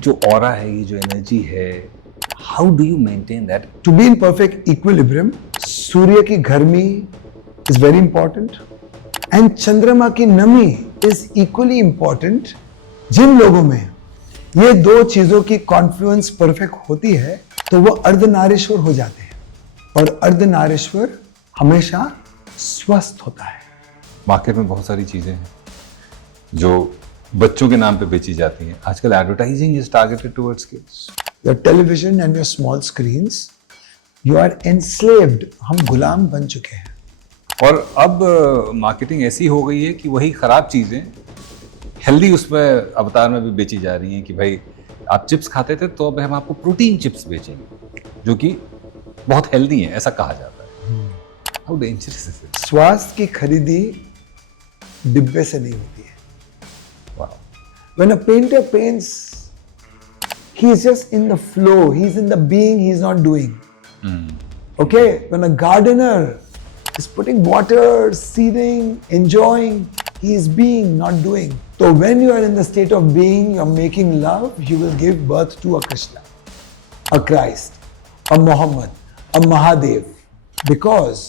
जो ऑरा है, ये जो एनर्जी है, how do you maintain that? To be in perfect equilibrium, सूर्य की गर्मी is very important and चंद्रमा की नमी is equally important. जिन लोगों में ये दो चीजों की कॉन्फ्लुएंस परफेक्ट होती है तो वो अर्धनारीश्वर हो जाते हैं, और अर्धनारीश्वर हमेशा स्वस्थ होता है। मार्केट में बहुत सारी चीजें हैं जो बच्चों के नाम पे बेची जाती हैं। आजकल advertising is targeted towards kids. Your television and your small screens, you are enslaved. हम गुलाम बन चुके हैं। और अब मार्केटिंग ऐसी हो गई है कि वही खराब चीजें हेल्दी उसमें अवतार में भी बेची जा रही हैं कि भाई आप चिप्स खाते थे तो अब हम आपको प्रोटीन चिप्स बेचेंगे जो कि बहुत हेल्दी हैं, ऐसा कहा जाता है। How dangerous is it? स्वास्थ्य की खरीदी डिब्बे से नहीं होती है। Wow. When a painter paints, he is just in the flow, he is in the being, he is not doing. Okay? When a gardener is putting water, seeding, enjoying, he is being, not doing. So when you are in the state of being, you are making love, you will give birth to a Krishna, a Christ, a Muhammad, a Mahadev. Because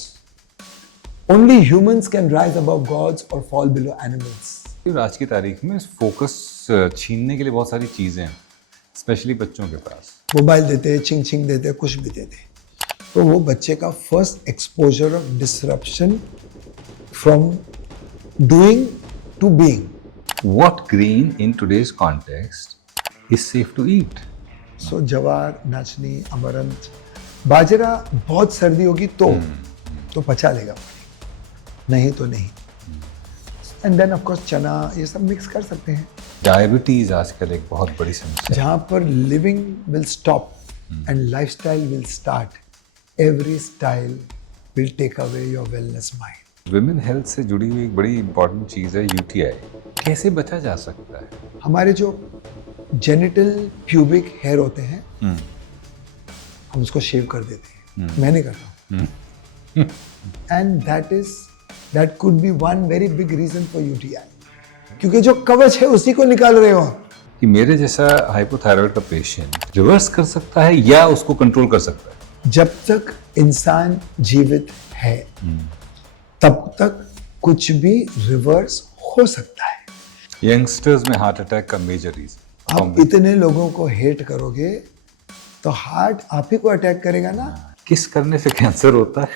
only humans can rise above gods or fall below animals. आज की तारीख में focus छीनने के लिए बहुत सारी चीजें हैं, स्पेशली बच्चों के पास। मोबाइल देते, चिंग चिंग देते, कुछ भी देते, तो वो बच्चे का first exposure of disruption from doing to being. What green in today's context is safe to eat? So jowar, nachni, amaranth, बाजरा बहुत सर्दी होगी तो पचा लेगा पानी, नहीं तो नहीं। एंड देन ऑफ कोर्स चना, ये सब मिक्स कर सकते हैं। डायबिटीज आजकल एक बहुत बड़ी समस्या है। जहाँ पर living will stop and lifestyle will start, every style will take away your wellness mind. Women health से जुड़ी हुई एक बड़ी इंपॉर्टेंट चीज है यूटीआई। कैसे बचा जा सकता है? हमारे जो जेनिटल प्यूबिक हेयर होते हैं, हम उसको शेव कर देते हैं। मैं नहीं करता हूँ। And that could be one very big reason for UTI, क्योंकि जो कवच है उसी को निकाल रहे हो। कि मेरे जैसा हाइपोथायराइड का पेशेंट रिवर्स कर सकता है या उसको कंट्रोल कर सकता है? जब तक इंसान जीवित है तब तक कुछ भी रिवर्स हो सकता है। यंगस्टर्स में हार्ट अटैक का मेजर रीजन। आप इतने लोगों को हेट करोगे तो हार्ट आप ही को अटैक करेगा ना। किस करने से कैंसर होता है?